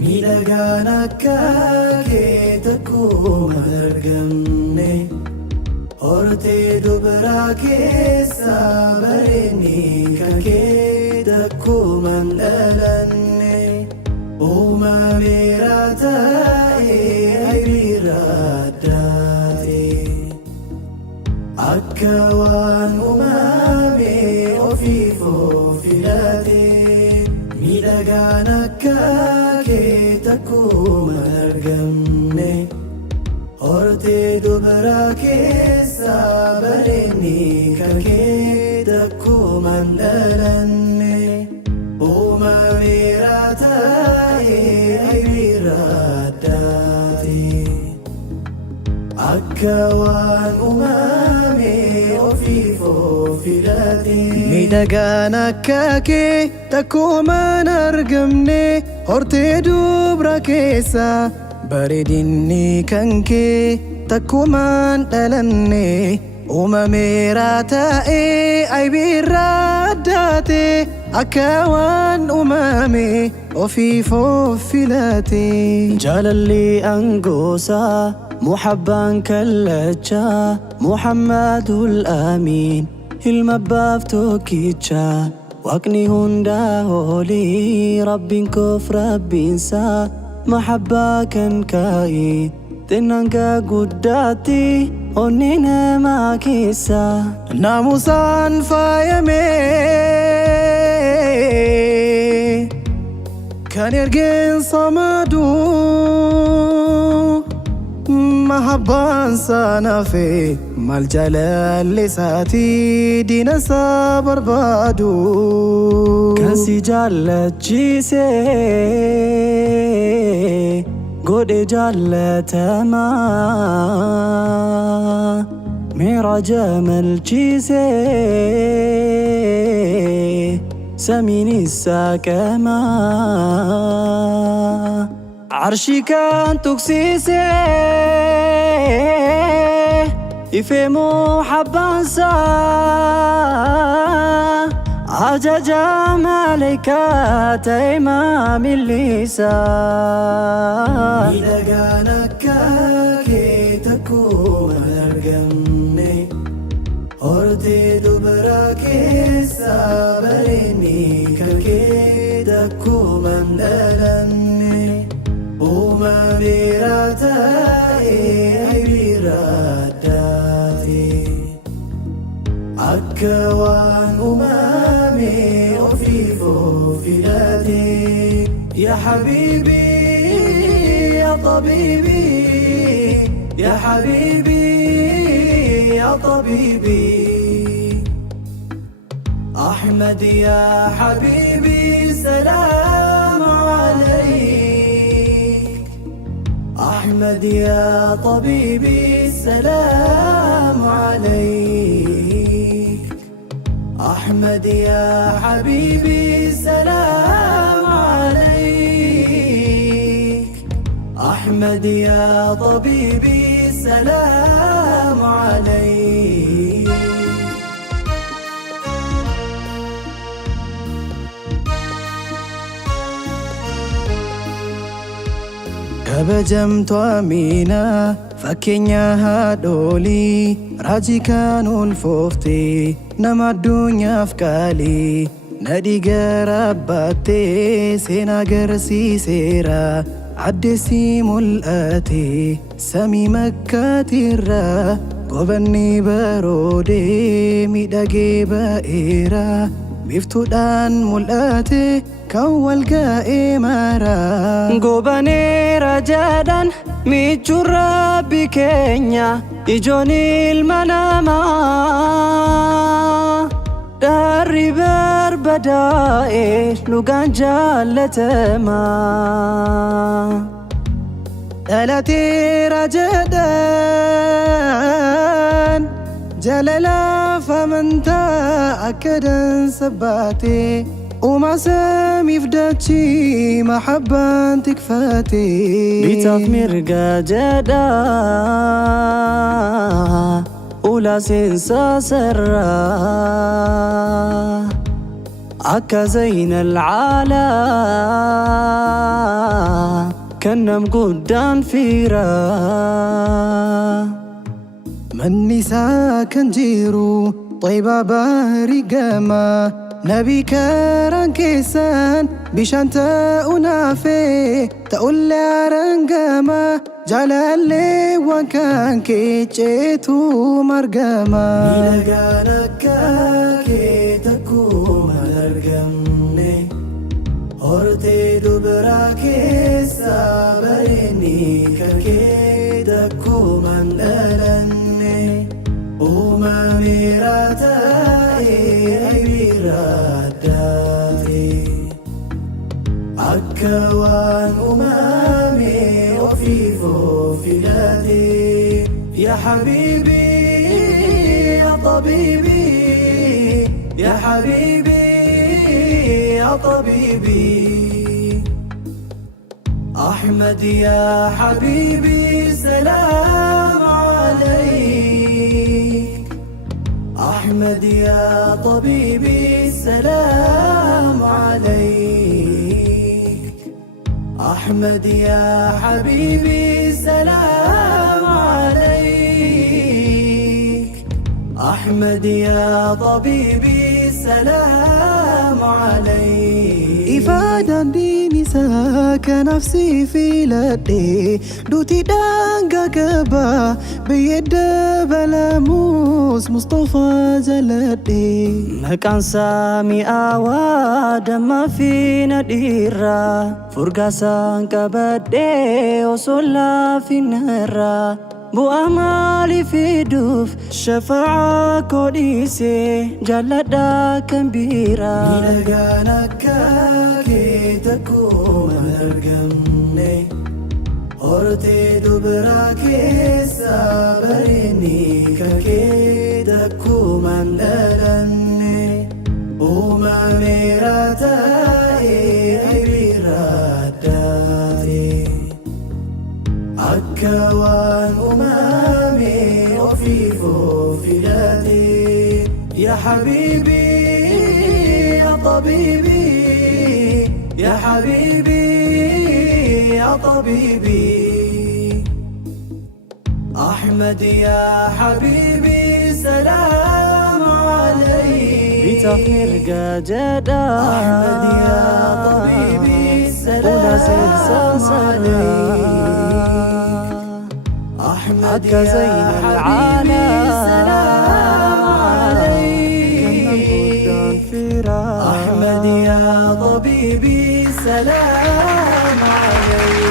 Miidhagaan akka kee takkuma argamne hortee dubara keessa bareedni kan kee takkuma dhalanne uumameera ta'ee aybiirra addaate akka waan uumame ofiif of filate miidhagaan akka kee takkuma argamne hortee dubara keessa bareedni kan kee takkuma dhalanne uumameera ta'ee aybiirra addaate akka waan uumame ofiif of filate miidhagaan akka kee takkuma argamne hortee dubara keessa bareedinni kan kee takkuma dhalanne uumameera ta'ee aybiirra addaate akka waan uumame ofiif of filate jaalalli angoosa muhabbaan kallacha muhammadul amiin ilma abbaaf tokkicha waaqni hundaa olii rabbiin koof rabbiinsa mahabbaa kan kaa'e xinnanga guddaatti onni namaa keessa naamusaan faayame kan ergeen samadu mahabbaan saanafe mal jaalallisaati diinasa barbaadu kan si jaallachise godhe jaallatama miiraja malchise samiin isaaqama arshii kan tuksise ife muhabbaansa ajaja malaikaata imaamil lisaa miidhagaan akka kee takkuma argamne hortee dubara keessa bareedni kan kee takkuma dhalanne uumameera ta'ee aybiirra addaate akka waan uumame ofiif of filate ya habibi ya tabibi ya habibi ya tabibi أحمد يا حبيبي سلام عليك أحمد يا طبيبي سلام عليك أحمد يا حبيبي سلام عليك أحمد يا طبيبي سلام عليك kabajamtu Amina fakkeenya haadholii raajii kan ulfoofte nama addunyaaf qaalii nadhi garabbattee seenaa agarsiiseera addeessi mul'ate samii makkaatirra gobanni baroodee miidhagee ba'eera biftuudhaan mul'ate kan walga'ee mara gobaneera jedhan michuun rabbi keenya ijoon ilma namaa dharri barbadaa'e dhugaan jaallatamaa dhalateera jedhan jaalalaaf amantaa akka dansa baate وما سامي فداتشي محبان تكفاتي بيتاف مرقا جدا ولا سنسى سرا عكا زين العالا كنم قدان فيرا من نساء كنجيرو طيبة باري قاما نبي كاران كيسان بشانتا أنافي تقول لي رنقاما جلال لي وكان كيجيتو مرقاما إلقانك كي تكو مرقمني هورتي دبرا كيسا بريني كي تكو مندلني وما ميراتاي راداتي عكوان أمامي وفيفو فلاتي يا حبيبي يا طبيبي يا حبيبي يا طبيبي أحمد يا حبيبي سلام عليك أحمد يا طبيبي سلام عليك أحمد يا حبيبي سلام عليك أحمد يا طبيبي سلام عليك إفادة ديني ساك نفسي في لدي دوتي دانقا قبا بيد بلاموس مصطفى جلدي مكان سامي آواد ما في نديرا فرقاسان كبدي وصلا في النهرا بو أمالي في دوف شفاعة كوديسي جلدا كبيرة إلقانك كي تكو مرقمني هورتي دبرا كيسا بريني كي تكو مندلني وما ميراتاي راداتي عكوان أمامي وفيفو فلاتي يا حبيبي يا طبيبي يا حبيبي يا طبيبي أحمد يا حبيبي سلام عليك بتفنير قجدا أحمد يا طبيبي سلام عليك أحمد يا حبيبي سلام عليك أحمد يا طبيبي سلام عليك